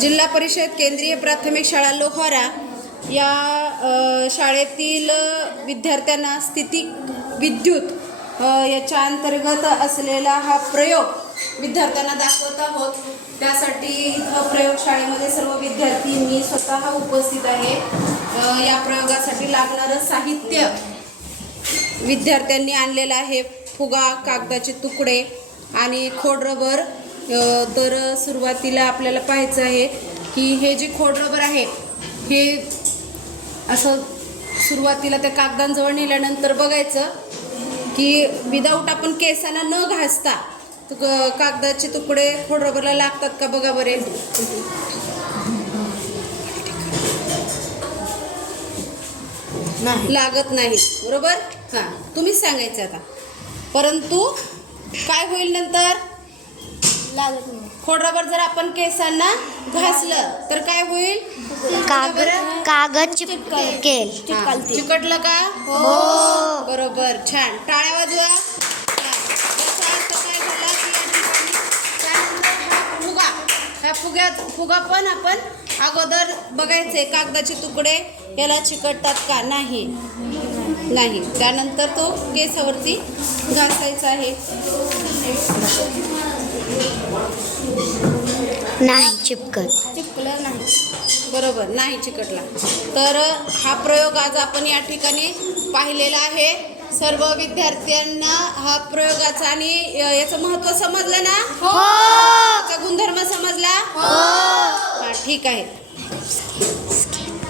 जिल्हा परिषद केंद्रीय प्राथमिक शाळा लोहारा या शाळेतील विद्यार्थ्यांना स्थितिक विद्युत याच्या अंतर्गत असलेला हा प्रयोग विद्यार्थ्यांना दाखवत आहोत। त्यासाठी प्रयोगशाळेमध्ये सर्व विद्यार्थी मी स्वतः उपस्थित आहे। या प्रयोगासाठी लागणारं साहित्य विद्यार्थ्यांनी आणलेलं आहे। फुगा, कागदाचे तुकडे आणि खोड रबर। तर सुरुवातीला आपल्याला पाहायचं आहे की हे जे खोड रबर आहे हे असं सुरुवातीला त्या कागदांजवळ नेल्यानंतर बघायचं की विदाऊट आपण केसांना न घासता कागदाचे तुकडे खोड रबरला लागतात का बघा बरे। लागत नाही, बरोबर। हां, तुम्हीच सांगायचं आता। परंतु काय होईल नंतर? लागत नाही। खोड रबर जर आपण केसांना घासलं तर काय होईल? कागद चिपकेल। चिकटलं का? हो। बरोबर, छान, टाळ्या वाजवा। याचा अर्थ काय झाला की त्यानंतर फुगा पण आपण अगोदर बघायचे कागदाचे तुकडे याला चिकटतात का? नाही। त्यानंतर तो केसावरती घासायचा आहे। नाही चिपकलं नाही। बरोबर, नाही चिकटला। तर हा प्रयोग आज आपण या ठिकाणी पाहिलेला आहे। सर्व विद्यार्थ्यांना हा प्रयोगाचा आणि याचं महत्त्व समजलं ना? हो। गुणधर्म समजला? हो। ठीक आहे।